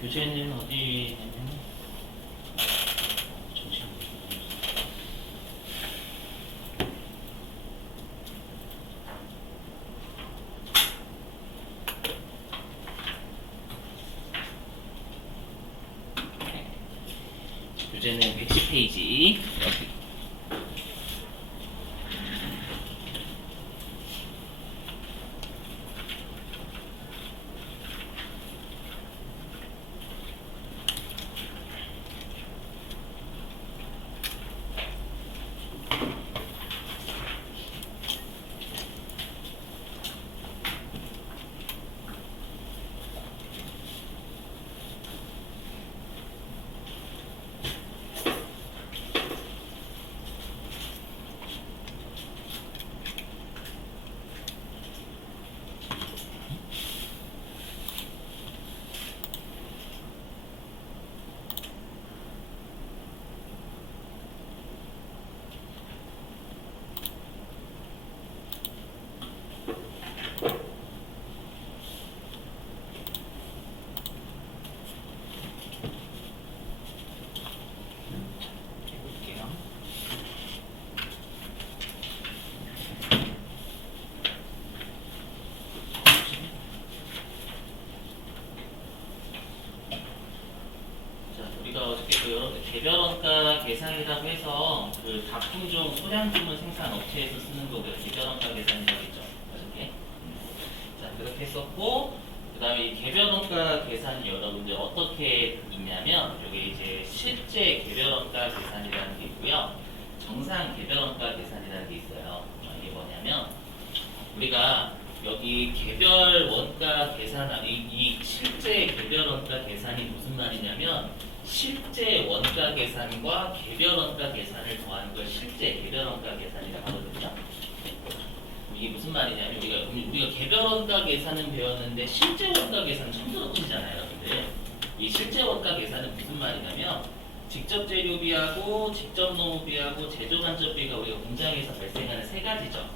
교재는 어디 있냐면 잠시만요. 교재는 110페이지 여기. 개별원가 계산이라고 해서 그 다품종 소량주문 생산 업체에서 쓰는 거고요. 개별원가 계산이라고 했죠. 어저께. 자, 그렇게 했었고, 그 다음에 이 개별원가 계산이 여러분들 어떻게 있냐면, 여기 이제 실제 개별원가 계산이라는 게 있고요. 정상 개별원가 계산이라는 게 있어요. 이게 뭐냐면, 우리가 여기 개별 원가 계산, 이 실제 개별 원가 계산이 무슨 말이냐면, 실제 원가 계산과 개별 원가 계산을 더하는 걸 실제 개별 원가 계산이라고 하거든요. 이게 무슨 말이냐면 우리가 개별 원가 계산은 배웠는데 실제 원가 계산은 처음 들어보시잖아요, 여러분들. 이 실제 원가 계산은 무슨 말이냐면 직접 재료비하고 직접 노무비하고 제조 간접비가 우리가 공장에서 발생하는 세 가지죠.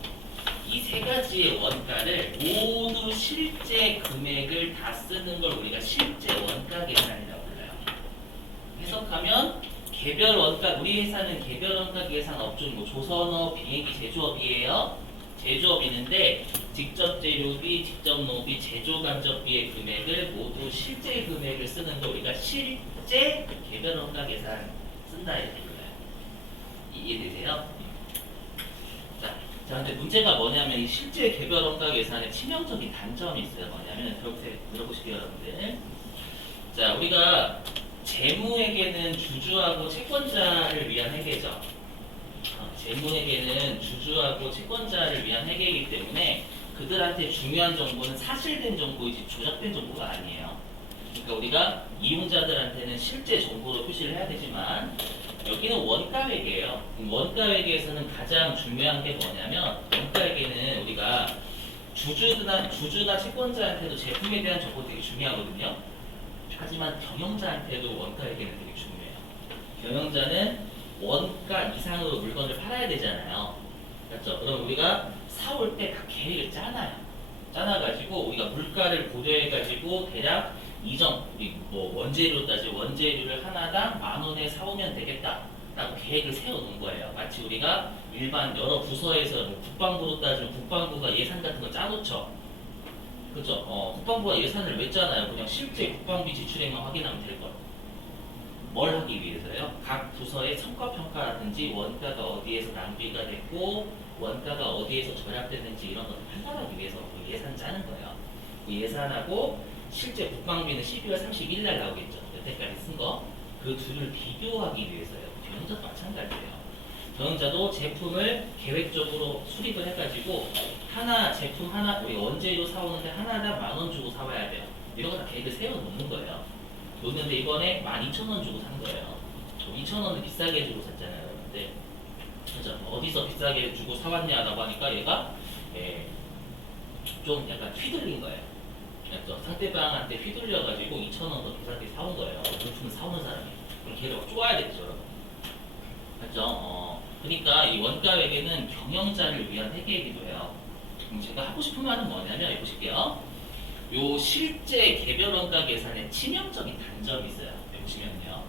이 세 가지의 원가를 모두 실제 금액을 다 쓰는 걸 우리가 실제 원가 계산이라고 불러요. 해석하면 개별 원가, 우리 회사는 개별 원가 계산 업종 뭐 조선업, 비행기 제조업이에요. 제조업이는데 직접 재료비, 직접 노비, 제조 간접비의 금액을 모두 실제 금액을 쓰는 거 우리가 실제 개별 원가 계산 쓴다 이렇게 불러요. 이해되세요? 자, 근데 문제가 뭐냐면 이 실제 개별 원가 계산에 치명적인 단점이 있어요. 뭐냐면 그렇게 들어보시게요, 여러분들. 자, 우리가 재무회계는 주주하고 채권자를 위한 회계죠. 재무회계는 주주하고 채권자를 위한 회계이기 때문에 그들한테 중요한 정보는 사실된 정보이지 조작된 정보가 아니에요. 그러니까 우리가 이용자들한테는 실제 정보로 표시를 해야 되지만 여기는 원가회계예요. 원가회계에서는 가장 중요한 게 뭐냐면 원가회계는 우리가 주주나 채권자한테도 제품에 대한 정보 되게 중요하거든요. 하지만 경영자한테도 원가회계는 되게 중요해요. 경영자는 원가 이상으로 물건을 팔아야 되잖아요. 그렇죠? 그럼 우리가 사올 때 다 계획을 짜놔요. 짜놔가지고 우리가 물가를 고려해가지고 대략 뭐 원재료 따지고 원재료를 하나당 10,000원에 사오면 되겠다라고 계획을 세워놓은 거예요. 마치 우리가 일반 여러 부서에서 뭐 국방부로 따지면 국방부가 예산 같은 거 짜놓죠. 그렇죠? 국방부가 예산을 왜 짜나요? 그냥 실제 국방비 지출액만 확인하면 될 거예요. 뭘 하기 위해서요? 각 부서의 성과평가라든지 원가가 어디에서 낭비가 됐고 원가가 어디에서 절약됐는지 이런 것을 판단하기 위해서 그 예산 짜는 거예요. 그 예산하고 실제 국방비는 12월 31일 날 나오겠죠. 여태까지 쓴 거. 그 둘을 비교하기 위해서요. 경영자도 마찬가지예요. 경영자도 제품을 계획적으로 수립을 해가지고 제품 하나 우리 원재료 사오는데 하나당 10,000원 주고 사와야 돼요. 이런 거 다 계획을 세워놓는 거예요. 놓는데 이번에 12,000원 주고 산 거예요. 2,000원은 비싸게 주고 샀잖아요. 근데 그죠? 어디서 비싸게 주고 사왔냐라고 하니까 얘가 좀 약간 휘둘린 거예요. 그렇죠? 상대방한테 휘둘려가지고 2,000원 더 비싸게 사온 거예요. 물품을 사오는 사람이. 그럼 걔를 막 쪼아야 되겠죠, 여러분. 그렇죠? 그러니까 이 원가회계는 경영자를 위한 회계이기도 해요. 제가 하고 싶은 말은 뭐냐면 보실게요. 요 실제 개별 원가 계산에 치명적인 단점이 있어요. 여기 보시면요.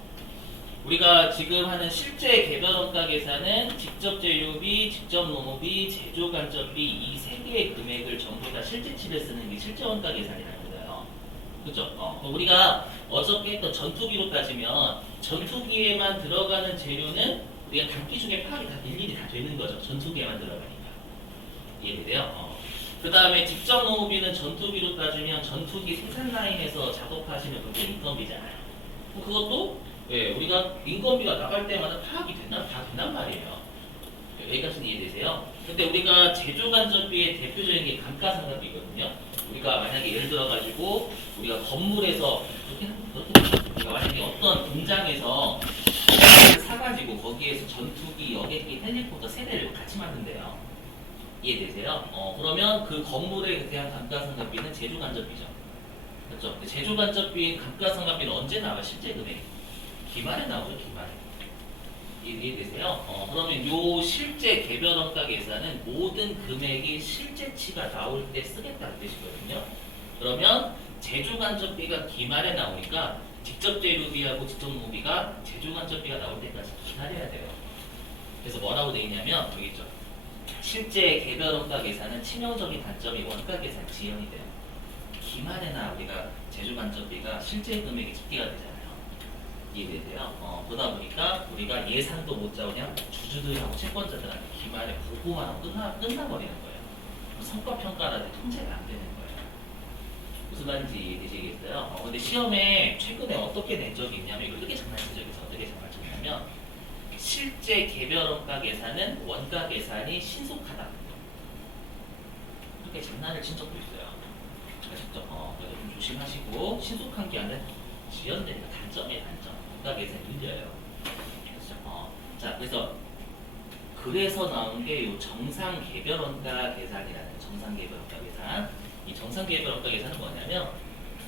우리가 지금 하는 실제 개별 원가 계산은 직접 재료비, 직접 농업비, 제조 간접비 이 세 개의 금액을 전부 다 실제치를 쓰는 게 실제 원가 계산이라는 거예요. 그죠? 우리가 어저께 했던 전투기로 따지면 전투기에만 들어가는 재료는 우리가 단기 중에 파악이 다 일일이 다 되는 거죠. 전투기에만 들어가니까. 이해돼요? 그 다음에 직접 농업비는 전투기로 따지면 전투기 생산 라인에서 작업하시는 분들 인건비잖아요. 그것도 우리가 인건비가 나갈 때마다 파악이 다 된단 말이에요. 여기까지는 이해되세요? 근데 우리가 제조 간접비의 대표적인 게 감가상각비거든요. 우리가 만약에 예를 들어가지고 우리가 건물에서 우리가 만약에 어떤 공장에서 사가지고 거기에서 전투기, 여객기, 헬리콥터 세 대를 같이 만든대요. 이해되세요? 그러면 그 건물에 대한 감가상각비는 제조 간접비죠. 그렇죠? 제조 간접비의 감가상각비는 언제 나와? 실제 금액. 기말에 나오죠, 기말에. 이해되세요? 그러면 요 실제 개별 원가 계산은 모든 금액이 실제치가 나올 때 쓰겠다는 뜻이거든요. 그러면 제조 간접비가 기말에 나오니까 직접 재료비하고 직접 농비가 제조 간접비가 나올 때까지 기다려야 돼요. 그래서 뭐라고 돼 있냐면 여기 있죠. 실제 개별 원가 계산은 치명적인 단점이 원가 계산 지연이 돼요. 기말에나 우리가 제조 간접비가 실제 금액이 집계가 되잖아요. 이해되세요? 그러다 보니까 우리가 예상도 못 짜고 그냥 주주들하고 채권자들한테 기말에 보고만 하고 끝나버리는 거예요. 성과평가라는 통제가 안 되는 거예요. 무슨 말인지 이해되시겠어요? 근데 시험에 최근에 어떻게 낸 적이 있냐면 이걸 되게 장난치적에서 어떻게 장난쳤냐면 실제 개별 원가 계산은 원가 계산이 신속하다. 이렇게 장난을 친 적도 있어요. 아셨죠? 그래서 좀 조심하시고 신속한 게 아니라 지연되는 단점이에요, 단점. 원가 계산이 늘려요. 자, 그래서 나온 게 요 정상 개별 원가 계산이라는 정상 개별 원가 계산. 이 정상 개별 원가 계산은 뭐냐면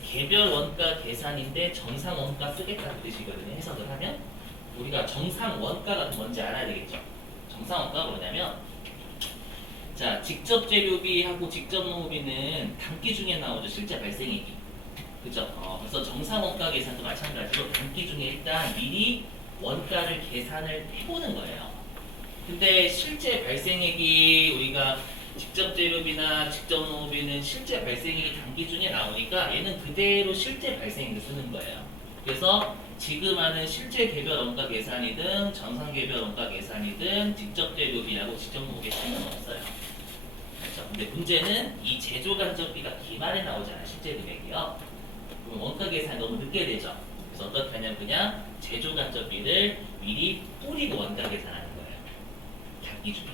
개별 원가 계산인데 정상 원가 쓰겠다는 뜻이거든요. 해석을 하면 우리가 정상 원가가 뭔지 알아야 되겠죠. 정상 원가가 뭐냐면 자, 직접 재료비하고 직접 농업비는 단기 중에 나오죠. 실제 발생액이. 그죠? 그래서 정상 원가 계산도 마찬가지로 단기 중에 일단 미리 원가를 계산을 해보는 거예요. 근데 실제 발생액이 우리가 직접 재료비나 직접 농업비는 실제 발생액이 단기 중에 나오니까 얘는 그대로 실제 발생액을 쓰는 거예요. 그래서 지금 하는 실제 개별 원가 계산이든 정상 개별 원가 계산이든 직접 재료비하고 직접 농업비 차이는 없어요. 그렇죠? 근데 문제는 이 제조 간접비가 기말에 나오잖아요. 실제 금액이요. 그럼 원가 계산이 너무 늦게 되죠. 그래서 어떻게 하냐면 그냥 제조 간접비를 미리 뿌리고 원가 계산하는 거예요. 단기 중에.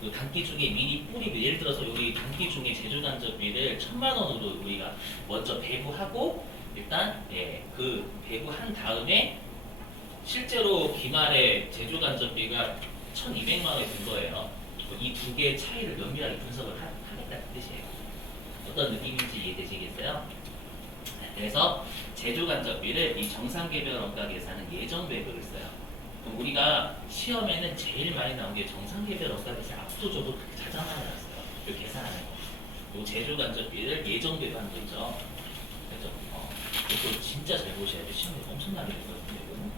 그 단기 중에 미리 뿌리고 예를 들어서 여기 단기 중에 제조 간접비를 1,000만 원으로 우리가 먼저 배부하고 일단 그 배부한 다음에 실제로 기말에 제조 간접비가 1,200만 원이 든 거예요. 이 두 개의 차이를 면밀하게 분석을 하겠다는 뜻이에요. 어떤 느낌인지 이해되시겠어요? 그래서 제조 간접비를 이 정상 개별 원가 계산은 예정 배부를 써요. 그럼 우리가 시험에는 제일 많이 나온 게 정상 개별 원가 계산 압도적으로 가장 많이 나왔어요. 이 계산하는 거. 이 제조 간접비를 예정 배부하는 거 있죠. 그렇죠? 이거 진짜 잘 보셔야 돼요. 시험에 엄청나게 되거든요. 이거는.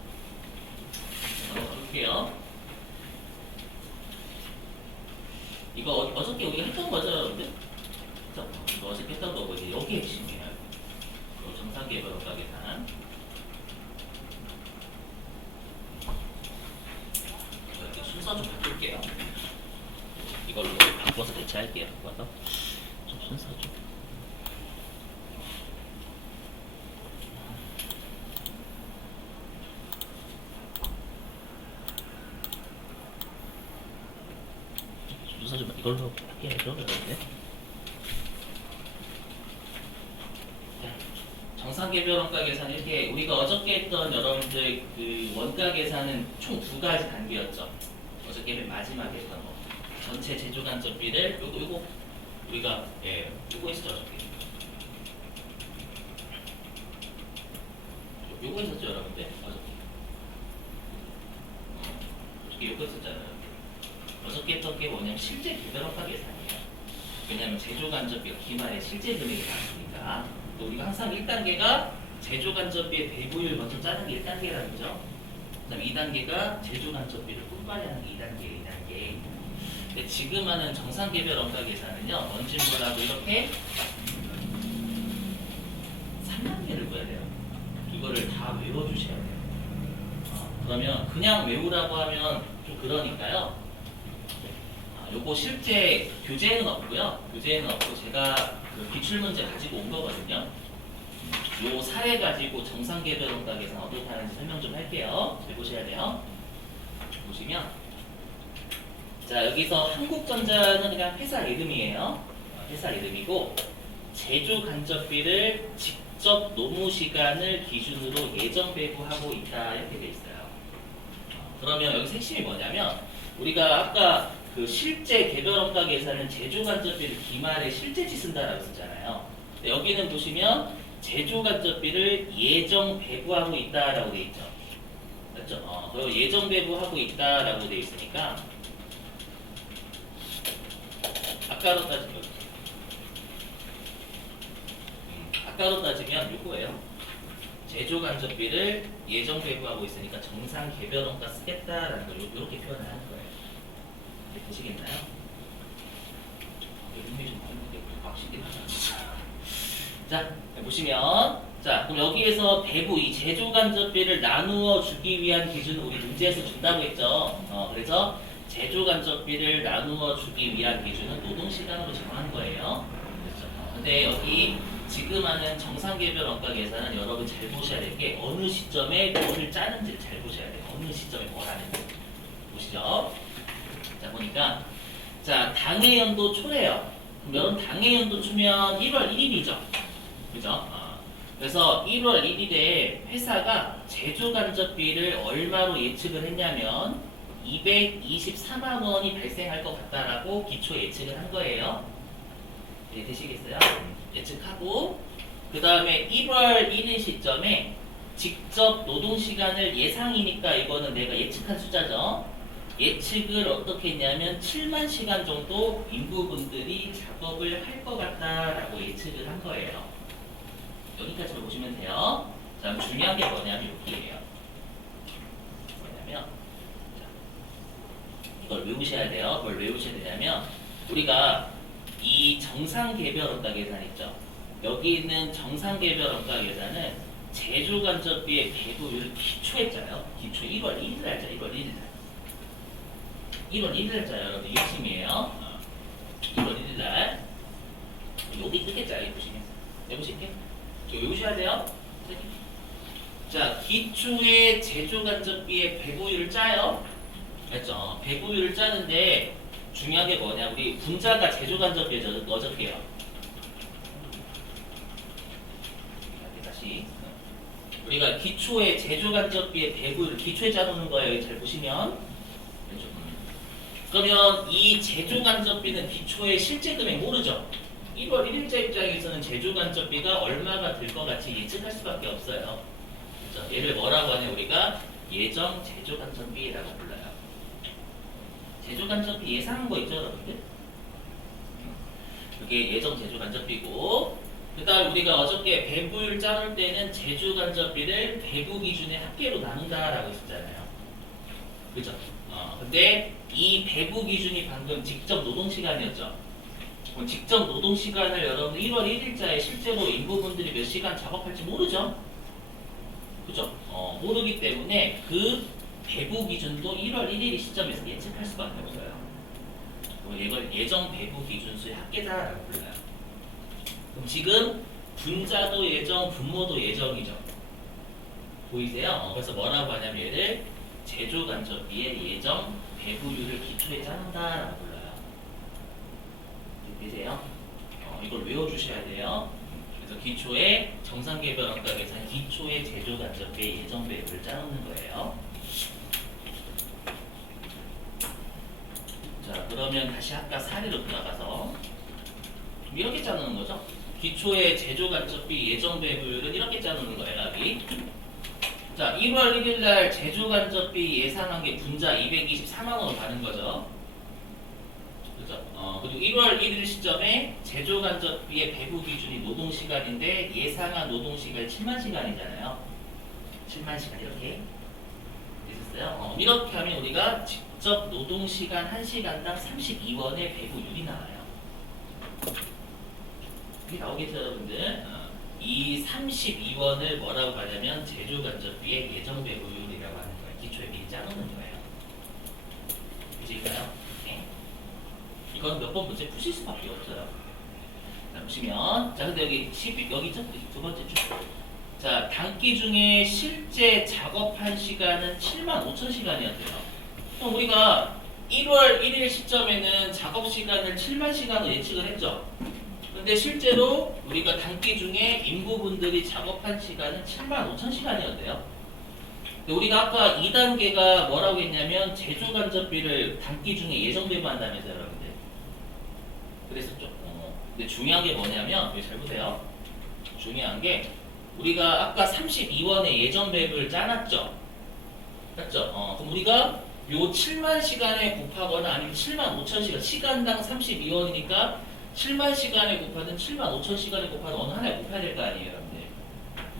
볼게요. 이거 어저께 우리가 했던 거죠, 여러분들? 그렇죠? 이거 어저께 했던 거고 이제 여기 핵심이에요. 정상 개별 원가 계산. 이렇게 순서 좀 바꿀게요. 이걸로 바꿔서 대체할게요. 바꿔서 좀 순서 좀. 순서 좀 이걸로 바뀌어야죠, 여러분들. 정상 개별 원가 계산 이렇게 우리가 어저께 했던 여러분들 그 원가 계산은 총 두 가지 단계였죠. 어저께 맨 마지막에 했던 거. 전체 제조 간접비를 요거 우리가 요거 했었죠 어저께. 요거 했었죠 여러분들 어저께. 어저께 요거 했었잖아요. 어저께 했던 게 뭐냐면 실제 개별 원가 계산이에요. 왜냐하면 제조간접비가 기말에 실제 금액이 나왔으니까. 또 우리가 항상 1단계가 제조간접비의 배부율 먼저 짜는 게 1단계라는 거죠. 그다음 2단계가 제조간접비를 꿀빨이하는 게 2단계. 근데 지금 하는 정상개별 원가 계산은요. 뭔지 뭐라고 이렇게 3단계를 구해야 돼요. 이거를 다 외워주셔야 돼요. 그러면 그냥 외우라고 하면 좀 그러니까요. 요거 실제 교재에는 없고요. 교재에는 없고 제가 그 기출문제 가지고 온 거거든요. 요 사례 가지고 정상개별 원가 계산 어떻게 하는지 설명 좀 할게요. 잘 보셔야 돼요. 보시면 자 여기서 한국전자는 그냥 회사 이름이에요. 회사 이름이고 제조 간접비를 직접 노무 시간을 기준으로 예정 배부하고 있다 이렇게 돼 있어요. 그러면 여기서 핵심이 뭐냐면 우리가 아까 그 실제 개별원가 계산은 제조 간접비를 기말에 실제치 쓴다라고 했잖아요. 여기는 보시면 제조 간접비를 예정 배부하고 있다라고 돼 있죠. 맞죠? 그리고 예정 배부하고 있다라고 돼 있으니까 아까로 따지면 요거예요. 제조 간접비를 예정 배부하고 있으니까 정상 개별 원가 쓰겠다라는 걸 이렇게 표현을 하는 거예요. 이렇게 되시겠나요? 이름이 좀 많은데 빡시긴 하다 진짜. 자 보시면 자 그럼 여기에서 배부 이 제조 간접비를 나누어 주기 위한 기준을 우리 문제에서 준다고 했죠. 그래서 제조 간접비를 나누어 주기 위한 기준은 노동 시간으로 정한 거예요. 그렇죠? 근데 여기 지금 하는 정상개별 원가 계산은 여러분 잘 보셔야 될 게 어느 시점에 뭐를 짜는지를 잘 보셔야 돼요. 어느 시점에 뭘 하는지. 보시죠. 자, 보니까 자, 당해 연도 초래요. 그럼 여러분 당해 연도 초면 1월 1일이죠. 그죠? 그래서 1월 1일에 회사가 제조 간접비를 얼마로 예측을 했냐면 224만 원이 발생할 것 같다라고 기초 예측을 한 거예요. 네, 되시겠어요? 예측하고 그 다음에 1월 1일 시점에 직접 노동시간을 예상이니까 이거는 내가 예측한 숫자죠. 예측을 어떻게 했냐면 7만 시간 정도 인부분들이 작업을 할 것 같다라고 예측을 한 거예요. 여기까지만 보시면 돼요. 자, 중요한 게 뭐냐면 여기예요. 뭐냐면 자, 이걸 외우셔야 돼요. 뭘 외우셔야 되냐면 우리가 이 정상개별 원가 계산 있죠. 여기 있는 정상개별 원가 계산은 제조 간접비의 배부율을 기초에 짜요. 기초 1월 1일 날 짜요. 1월 1일 날. 1월 1일 날 짜요. 여러분 이 핵심이에요. 1월 1일 날. 여기 크게 짜요. 보시면. 해보실게요. 외우셔야 돼요. 자, 기초의 제조 간접비의 배부율을 짜요. 알죠? 배부율을 짜는데 중요한 게 뭐냐? 우리 분자가 제조 간접비에 어저께요. 다시 우리가 기초의 제조 간접비의 배부율 기초에 짜놓는 거예요. 여기 잘 보시면. 그러면 이 제조 간접비는 기초의 실제 금액 모르죠? 1월 1일자 입장에서는 제조 간접비가 얼마가 될 것 같이 예측할 수밖에 없어요. 그렇죠? 얘를 뭐라고 하냐? 우리가 예정 제조 간접비라고 불러요. 제조 간접비 예상한 거 있죠, 여러분들? 그게 예정 제조 간접비고, 그 다음 우리가 어저께 배부율 짜놓을 때는 제조 간접비를 배부 기준의 합계로 나눈다라고 했었잖아요. 그죠? 근데 이 배부 기준이 방금 직접 노동 시간이었죠. 그럼 직접 노동 시간을 여러분 1월 1일자에 실제로 인부분들이 몇 시간 작업할지 모르죠? 그죠? 모르기 때문에 그 배부 기준도 1월 1일 시점에서 예측할 수밖에 없어요. 이걸 예정 배부 기준수의 합계다라고 불러요. 그럼 지금 분자도 예정, 분모도 예정이죠. 보이세요? 그래서 뭐라고 하냐면 얘를 제조 간접비의 예정 배부율을 기초에 짜는다라고 불러요. 보이세요? 이걸 외워주셔야 돼요. 그래서 기초에 정상개별 원가 계산 기초의 제조 간접비의 예정 배부를 짜놓는 거예요. 자, 그러면 다시 아까 사례로 돌아가서 이렇게 짜놓는 거죠. 기초의 제조 간접비 예정 배부율은 이렇게 짜놓는 거예요. 답이. 자, 1월 1일 날 제조 간접비 예상한 게 분자 224만 원을 받은 거죠. 그죠? 그리고 1월 1일 시점에 제조간접비의 배부 기준이 노동시간인데 예상한 노동시간이 7만 시간이잖아요. 7만 시간 이렇게 있었어요. 이렇게 하면 우리가 직접 노동시간 1시간당 32원의 배부율이 나와요. 이게 나오겠죠, 여러분들? 이 32원을 뭐라고 하냐면 제조간접비의 예정 배부율이라고 하는 거예요. 기초에 미리 짜놓는 거예요. 그실까요? 네. 이건 몇 번 문제 푸실 수밖에 없어요. 자, 보시면, 자, 근데 여기 12, 여기죠? 두 번째 줄. 자, 단기 중에 실제 작업한 시간은 75,000시간이었대요. 그럼 우리가 1월 1일 시점에는 작업 시간을 7만 시간으로 예측을 했죠. 근데 실제로 우리가 단기 중에 인부분들이 작업한 시간은 75,000시간이었대요. 우리가 아까 2단계가 뭐라고 했냐면 제조간접비를 단기 중에 예정 배부한다면서요, 여러분들. 그랬었죠. 근데 중요한 게 뭐냐면, 여기 잘 보세요. 중요한 게 우리가 아까 32원의 예정 배부를 짜놨죠. 맞죠? 그럼 우리가 요 7만 시간에 곱하거나 아니면 7만 5천 시간, 시간당 32원이니까 7만 시간에 곱하든 7만 5천 시간에 곱하든 어느 하나에 곱해야 될 거 아니에요, 여러분들.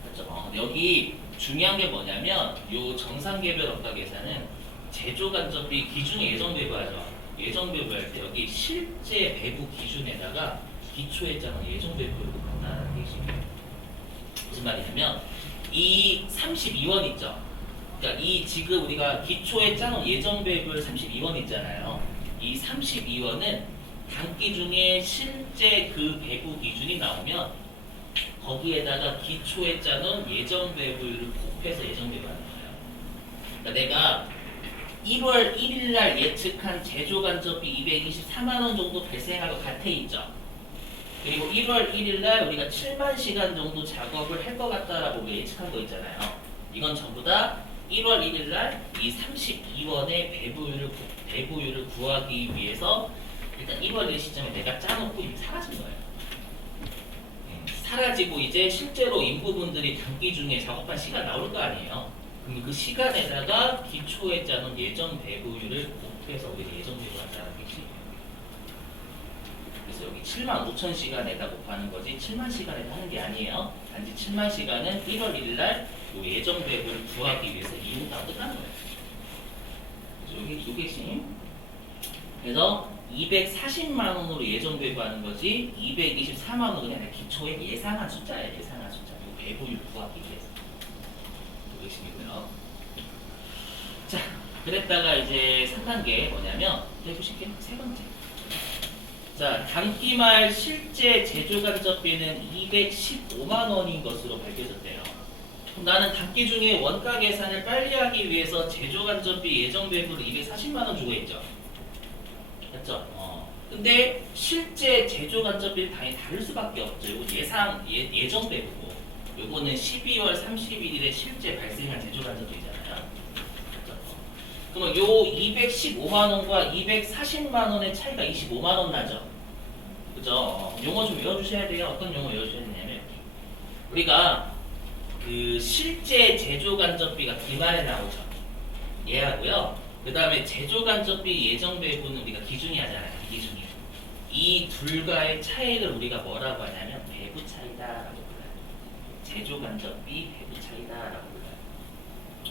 맞죠? 근데 여기 중요한 게 뭐냐면 요 정상개별업가 계산은 제조간접비 기준에 예정 배부하죠. 예정 배부할 때 여기 실제 배부 기준에다가 기초에 짜는 예정 배부를 곱한다는 게 있습니다. 무슨 말이냐면 이 32원 있죠. 그러니까 이 지금 우리가 기초에 짜놓은 예정 배부율 32원 있잖아요. 이 32원은 단기 중에 실제 그 배부 기준이 나오면 거기에다가 기초에 짜놓은 예정 배부율을 곱해서 예정 배부하는 거예요. 그러니까 내가 1월 1일 날 예측한 제조간접비 224만 원 정도 발생할 것 같아 있죠. 그리고 1월 1일 날 우리가 7만 시간 정도 작업을 할 것 같다라고 우리가 예측한 거 있잖아요. 이건 전부 다 1월 1일 날 이 32원의 배부율을 구하기 위해서 일단 1월 1일 시점에 내가 짜놓고 이미 사라진 거예요. 사라지고 이제 실제로 인부분들이 단기 중에 작업한 시간 나올 거 아니에요. 그럼 그 시간에다가 기초에 짜놓은 예정 배부율을 곱해서 우리가 예정 배부한다는 게 식이에요. 그래서 여기 7만 5천 시간에다 곱하는 거지 7만 시간에다 하는 게 아니에요. 단지 7만 시간은 1월 1일 날 예정 배부를 구하기 위해서 이용하고 끝나는 거예요. 그래서 요게 심. 그래서 240만 원으로 예정 배부하는 거지 224만 원은 그냥 기초에 예상한 숫자예요. 예상한 숫자. 요 배부율 구하기 위해서. 요게 심이고요. 자, 그랬다가 이제 3단계 뭐냐면 해보실게요. 세 번째. 자, 단기 말 실제 제조간접비는 215만 원인 것으로 밝혀졌대요. 그럼 나는 단기 중에 원가 계산을 빨리 하기 위해서 제조간접비 예정 배부를 240만 원 주고 있죠. 맞죠? 근데 실제 제조간접비는 당연히 다를 수밖에 없죠. 이거 예정 배부고, 요거는 12월 31일에 실제 발생한 제조간접비잖아요. 맞죠? 그러면 요 215만 원과 240만 원의 차이가 25만 원 나죠. 그죠? 용어 좀 외워주셔야 돼요. 어떤 용어 외워주셔야 되냐면 우리가 그 실제 제조간접비가 기말에 나오죠. 얘하고요. 그 다음에 제조간접비 예정 배부는 우리가 기준이 하잖아요. 기준이. 이 둘과의 차이를 우리가 뭐라고 하냐면 배부 차이다라고 불러요. 제조간접비 배부 차이다라고 불러요.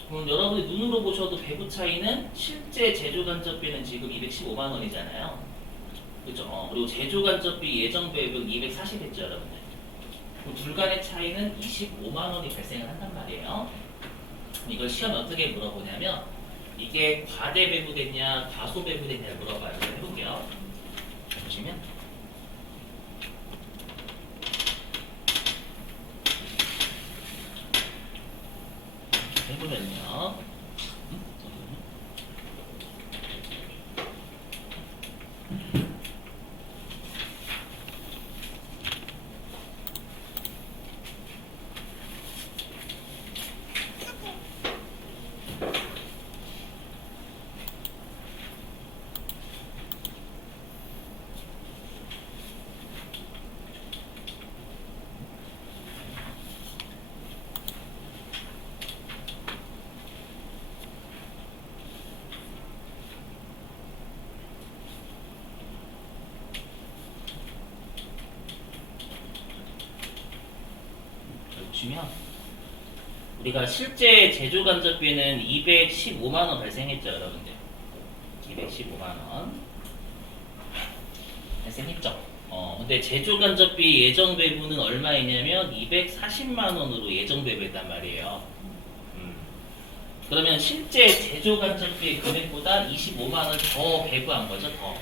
그럼 여러분이 눈으로 보셔도 배부 차이는 실제 제조간접비는 지금 215만 원이잖아요. 그죠? 그리고 제조간접비 예정 배분 240 했죠, 여러분들. 그 둘 간의 차이는 25만 원이 발생을 한단 말이에요. 이걸 시험에 어떻게 물어보냐면 이게 과대 배부됐냐, 과소 배부됐냐를 물어봐요. 해볼게요. 보시면 해보면요. 보시면 우리가 실제 제조 간접비는 215만 원 발생했죠, 여러분들. 215만 원 발생했죠. 근데 제조 간접비 예정 배부는 얼마이냐면 240만 원으로 예정 배부했단 말이에요. 그러면 실제 제조 간접비 금액보다 25만 원 더 배부한 거죠, 더.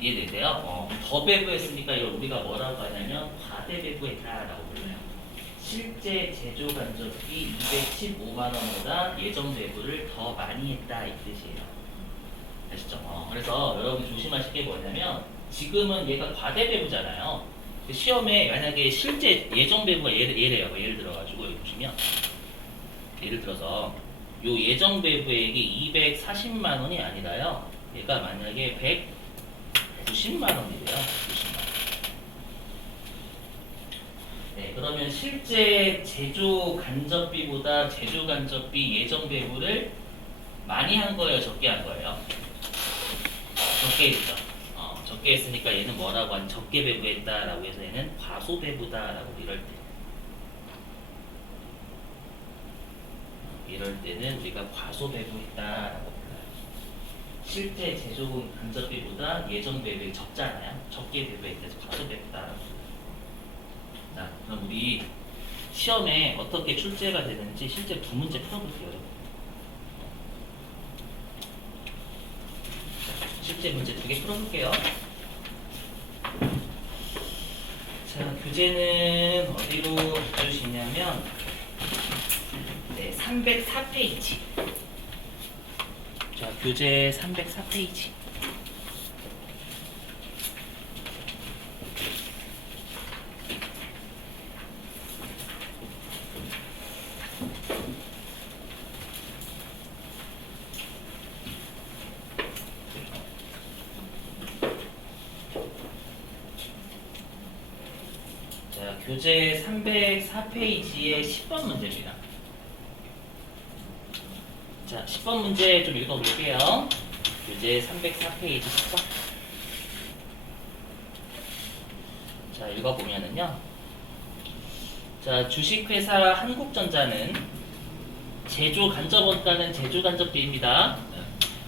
이해되세요? 더 배부했으니까 이걸 우리가 뭐라고 하냐면 과대 배부했다라고 불러요. 실제 제조 간접비 215만 원보다 예정 배부를 더 많이 했다 이 뜻이에요. 아시죠? 그래서 여러분 조심하실 게 뭐냐면 지금은 얘가 과대 배부잖아요. 시험에 만약에 실제 예정 배부가 얘래요. 예를 들어가지고 여기 보시면 예를 들어서 요 예정 배부액이 240만 원이 아니라요. 얘가 만약에 190만 원이래요. 90만 원. 네, 그러면 실제 제조 간접비보다 제조 간접비 예정 배부를 많이 한 거예요, 적게 한 거예요? 적게 했죠. 적게 했으니까 얘는 뭐라고 하는 적게 배부했다라고 해서 얘는 과소 배부다라고 이럴 때는 우리가 과소 배부했다라고 불러요. 실제 제조 간접비보다 예정 배부액이 적잖아요. 적게 배부했대서 과소 배부다라고 불러요. 자, 그럼 우리 시험에 어떻게 출제가 되는지 실제 두 문제 풀어볼게요, 여러분. 실제 문제 두 개 풀어볼게요. 자, 교재는 어디로 주시냐면 304페이지. 자, 교재 304페이지. 자, 교재 304페이지의 10번 문제입니다. 자, 10번 문제 좀 읽어볼게요. 교재 304페이지 10번. 자, 읽어보면은요. 자, 주식회사 한국전자는 제조 간접원가는 제조 간접비입니다.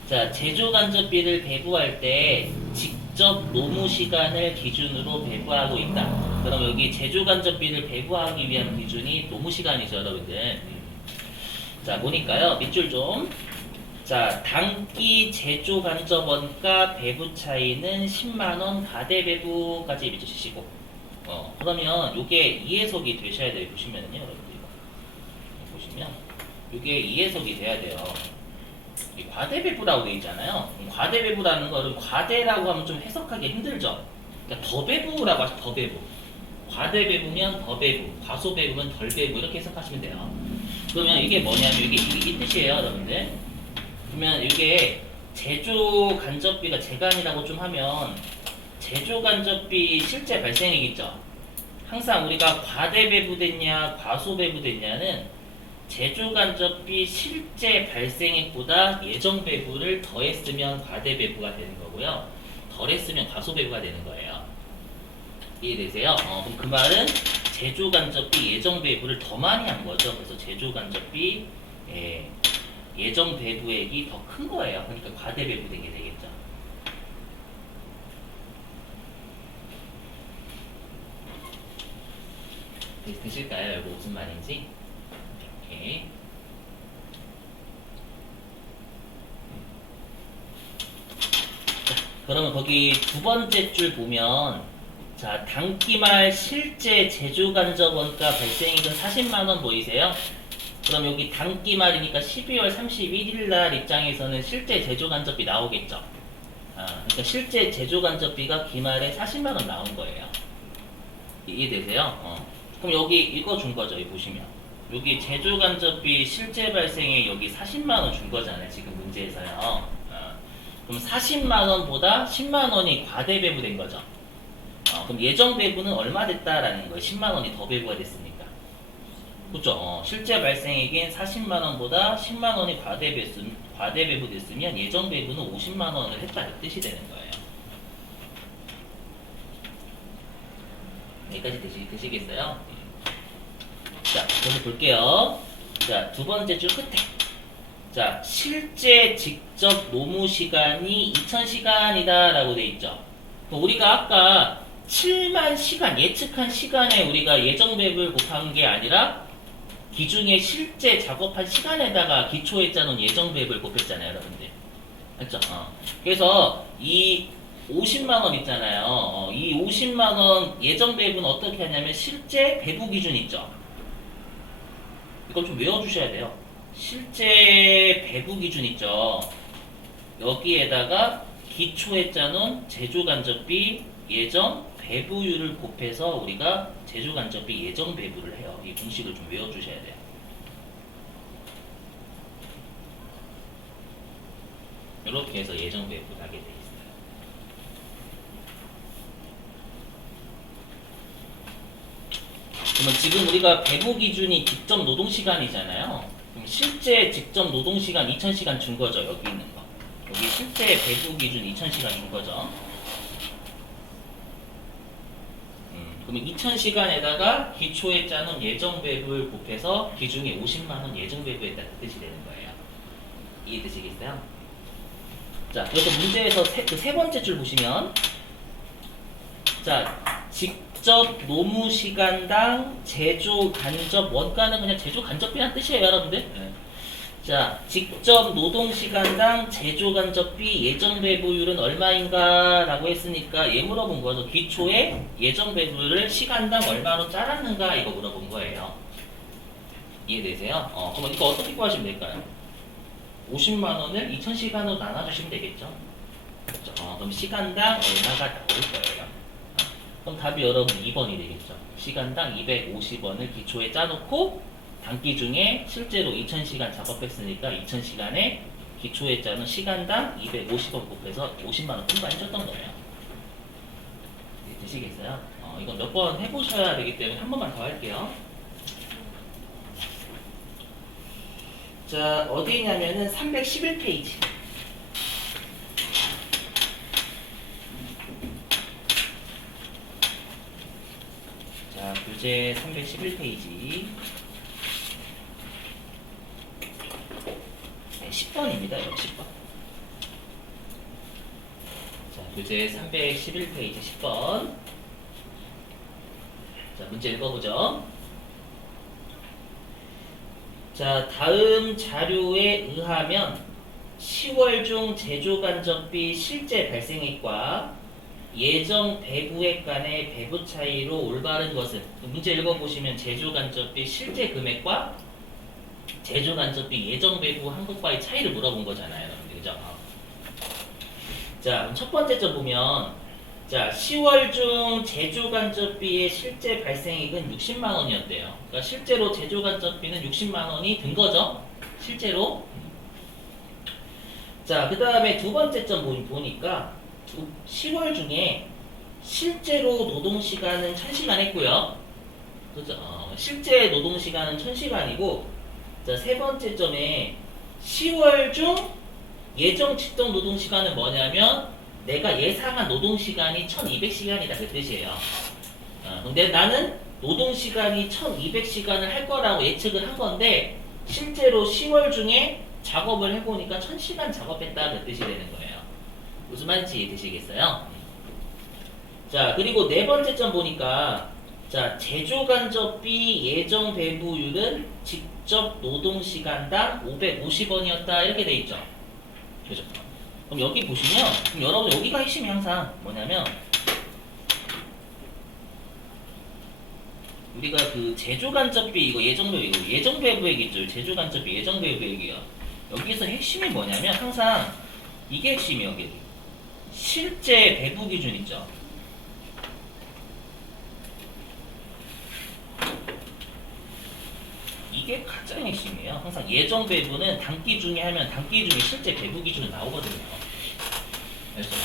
자, 제조 간접비를 배부할 때 직접 노무 시간을 기준으로 배부하고 있다. 그럼 여기 제조 간접비를 배부하기 위한 기준이 노무 시간이죠, 여러분들. 자, 보니까요. 밑줄 좀. 자, 단기 제조 간접 원가 배부 차이는 10만 원 과대 배부까지 밑줄 치시고. 그러면 요게 2해석이 되셔야 돼요. 보시면은요, 여러분들 이거. 보시면 요게 2해석이 돼야 돼요. 이 과대 배부라고 돼 있잖아요. 과대 배부라는 거를 과대라고 하면 좀 해석하기 힘들죠. 그러니까 더 배부라고 하죠. 더 배부. 과대 배부면 더 배부, 과소 배부면 덜 배부 이렇게 해석하시면 돼요. 그러면 이게 뭐냐면 이게 이 뜻이에요, 여러분들. 그러면 이게 제조 간접비가 재간이라고 좀 하면 제조 간접비 실제 발생액이죠. 항상 우리가 과대 배부됐냐, 과소 배부됐냐는 제조 간접비 실제 발생액보다 예정 배부를 더했으면 과대 배부가 되는 거고요. 덜했으면 과소 배부가 되는 거예요. 이해되세요? 그럼 그 말은 제조 간접비 예정 배부를 더 많이 한 거죠. 그래서 제조 간접비 예정 배부액이 더 큰 거예요. 그러니까 과대 배부된 게 되겠죠. 되실까요? 이거 무슨 말인지? 이렇게. 자, 그러면 거기 두 번째 줄 보면 자, 단기말 실제 제조 간접 원가 발생액은 40만 원 보이세요? 그럼 여기 단기말이니까 12월 31일 날 입장에서는 실제 제조 간접비 나오겠죠. 그러니까 실제 제조 간접비가 기말에 40만 원 나온 거예요. 이해되세요? 그럼 여기 이거 준 거죠. 여기 보시면 여기 제조 간접비 실제 발생액 여기 40만 원 준 거잖아요. 지금 문제에서요. 그럼 40만 원보다 10만 원이 과대 배부된 거죠. 그럼 예정 배부는 얼마 됐다라는 거예요. 10만 원이 더 배부가 됐으니까. 그렇죠? 실제 발생액인 40만 원보다 10만 원이 과대 배부 됐으면 예정 배부는 50만 원을 했다 이 뜻이 되는 거예요. 여기까지 되시겠어요? 자, 그래서 볼게요. 자, 두 번째 줄 끝에. 자, 실제 직접 노무 시간이 2000시간이다 라고 돼 있죠. 우리가 아까 7만 시간, 예측한 시간에 우리가 예정 배분 곱한 게 아니라 기중에 실제 작업한 시간에다가 기초에 짜놓은 예정 배분 곱했잖아요, 여러분들. 맞죠? 그래서 이 50만 원 있잖아요. 이 50만 원 예정 배분 어떻게 하냐면 실제 배부 기준 있죠. 이걸 좀 외워주셔야 돼요. 실제 배부 기준 있죠. 여기에다가 기초에 짜놓은 제조간접비 예정 배부율을 곱해서 우리가 제조간접비 예정 배부를 해요. 이 공식을 좀 외워주셔야 돼요. 이렇게 해서 예정 배부를 하게 돼 있어요. 그러면 지금 우리가 배부 기준이 직접 노동 시간이잖아요. 그럼 실제 직접 노동 시간 2000시간 준 거죠. 여기 있는 거. 여기 실제 배부 기준 2000시간 준 거죠. 그러면 2000시간에다가 기초에 짜놓은 예정 배부를 곱해서 기중에 50만원 예정 배부에다 뜻이 되는 거예요. 이해되시겠어요? 자, 그래서 문제에서 세 번째 줄 보시면, 자, 직접 노무 시간당 제조 간접, 원가는 그냥 제조 간접비란 뜻이에요, 여러분들. 네. 자, 직접 노동 시간당 제조 간접비 예정 배부율은 얼마인가 라고 했으니까 얘 물어본 거죠. 기초에 예정 배부를 시간당 얼마로 짜놨는가 이거 물어본 거예요. 이해되세요? 그럼 이거 어떻게 구하시면 될까요? 50만 원을 2000시간으로 나눠주시면 되겠죠. 그렇죠? 그럼 시간당 얼마가 나올 거예요. 그럼 답이 여러분 2번이 되겠죠. 시간당 250원을 기초에 짜놓고 단기 중에 실제로 2000시간 작업했으니까 2000시간에 기초에 짜는 시간당 250원 곱해서 50만원 분반해줬던 거예요. 되시겠어요? 이건 몇 번 해보셔야 되기 때문에 한 번만 더 할게요. 자, 어디 있냐면은 311페이지. 자, 교재 311페이지. 10번입니다. 10번. 자, 교재 311페이지 10번. 자, 문제 읽어보죠. 자, 다음 자료에 의하면 10월 중 제조간접비 실제 발생액과 예정 배부액 간의 배부 차이로 올바른 것은, 문제 읽어보시면 제조간접비 실제 금액과 제조간접비 예정 배부 한 것과의 차이를 물어본 거잖아요. 그죠? 자, 첫 번째 점 보면, 자, 10월 중 제조간접비의 실제 발생액은 60만 원이었대요. 그러니까 실제로 제조간접비는 60만 원이 든 거죠. 실제로. 자, 그 다음에 두 번째 점 보니까 10월 중에 실제로 노동시간은 1000시간 했고요. 그죠? 실제 노동시간은 1000시간이고, 자, 세 번째 점에 10월 중 예정 측정 노동시간은 뭐냐면 내가 예상한 노동시간이 1200시간이다 그 뜻이에요. 근데 나는 노동시간이 1200시간을 할 거라고 예측을 한 건데 실제로 10월 중에 작업을 해보니까 1000시간 작업했다 그 뜻이 되는 거예요. 무슨 말인지 이해되시겠어요? 자, 그리고 네 번째 점 보니까, 자, 제조간접비 예정 배부율은 직접 노동시간당 550원이었다 이렇게 돼 있죠. 그죠? 그럼 여기 보시면, 그럼 여러분 여기가 핵심이 항상 뭐냐면, 우리가 그 제조간접비 이거 예정배부액 있죠. 제조간접비 예정배부액이요. 여기서 핵심이 뭐냐면 항상 이게 핵심이에요. 여기 실제 배부 기준 있죠. 이게 가장 핵심이에요. 항상 예정 배부는 단기 중에 하면 단기 중에 실제 배부 기준 나오거든요. 그래서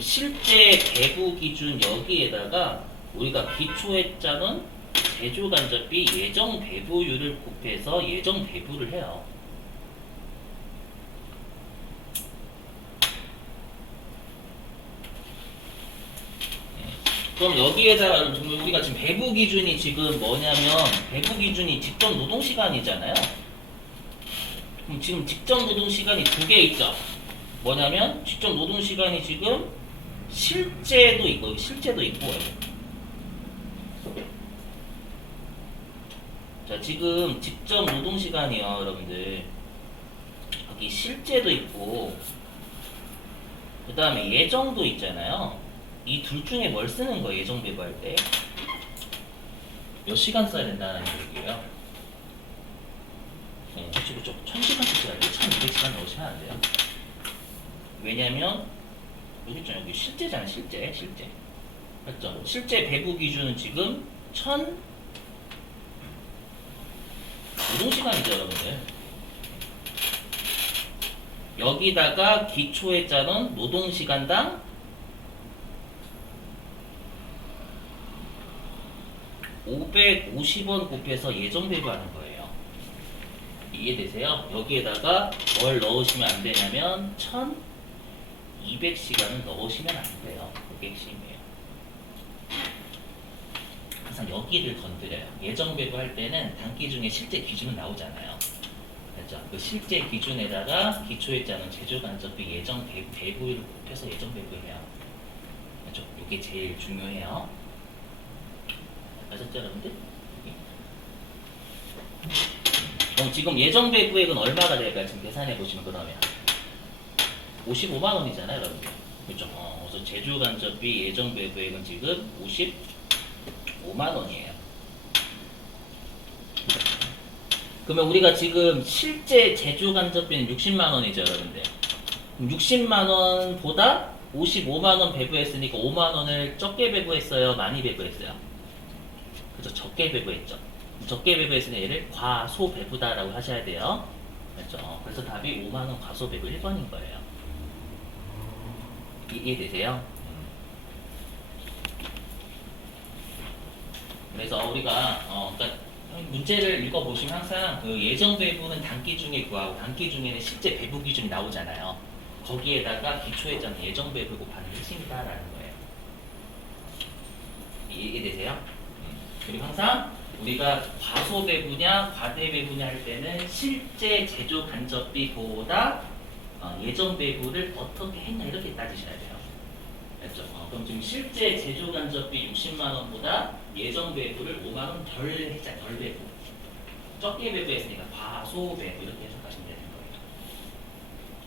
실제 배부 기준 여기에다가 우리가 기초에 짜는 제조간접비 예정 배부율을 곱해서 예정 배부를 해요. 그럼 여기에다가 우리가 지금 배부 기준이 지금 뭐냐면 배부 기준이 직접 노동 시간이잖아요. 그럼 지금 직접 노동 시간이 두 개 있죠. 뭐냐면 직접 노동 시간이 지금 실제도 있고 실제도 있고. 자, 지금 직접 노동 시간이요, 여러분들. 여기 실제도 있고 그 다음에 예정도 있잖아요. 이 둘 중에 뭘 쓰는 거예요? 예정 배부할 때 몇 시간 써야 된다는 얘기예요. 그쵸. 1000시간씩 써야 돼요. 1200시간 넣으시면 안 돼요. 왜냐면 여기 있죠. 여기 실제잖아요. 실제 맞죠? 실제 배부 기준은 지금 1000 노동시간이죠, 여러분들. 여기다가 기초에 짜는 노동시간당 550원 곱해서 예정 배부하는 거예요. 이해되세요? 여기에다가 뭘 넣으시면 안 되냐면 1200시간을 넣으시면 안 돼요. 그게 핵심이에요. 항상 여기를 건드려요. 예정 배부할 때는 단기 중에 실제 기준은 나오잖아요. 그렇죠? 그 실제 기준에다가 기초에 짜는 제조 간접비 예정 배부를 곱해서 예정 배부해요. 그렇죠? 이게 제일 중요해요. 아셨죠, 여러분들? 그럼 지금 예정 배부액은 얼마가 될까요? 지금 계산해 보시면 그러면 55만 원이잖아요, 여러분들. 그렇죠? 그래서 제조 간접비 예정 배부액은 지금 55만 원이에요. 그러면 우리가 지금 실제 제조 간접비는 60만 원이죠, 여러분들. 60만 원보다 55만 원 배부했으니까 5만 원을 적게 배부했어요, 많이 배부했어요? 그죠? 적게 배부했죠. 적게 배부했으니 얘를 과소 배부다라고 하셔야 돼요. 그렇죠? 그래서 답이 5만 원 과소 배부 1번인 거예요. 이해되세요? 그래서 우리가 그러니까 문제를 읽어보시면 항상 그 예정 배부는 단기 중에 구하고 단기 중에는 실제 배부 기준이 나오잖아요. 거기에다가 기초에 짜는 예정 배부 곱하는 핵심이다라는 거예요. 이해되세요? 그리고 항상 우리가 과소 배부냐 과대 배부냐 할 때는 실제 제조 간접비보다 예정 배부를 어떻게 했냐 이렇게 따지셔야 돼요. 알죠? 그럼 지금 실제 제조 간접비 60만 원보다 예정 배부를 5만 원 덜 배부. 적게 배부했으니까 과소 배부 이렇게 해석하시면 되는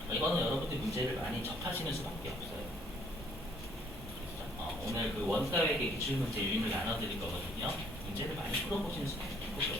거예요. 이거는 여러분들 문제를 많이 접하시는 수밖에 없어요. 오늘 그 원가액의 기출문제 유인을 나눠드릴 거거든요. 문제를 많이 풀어보시는 수밖에 없어요.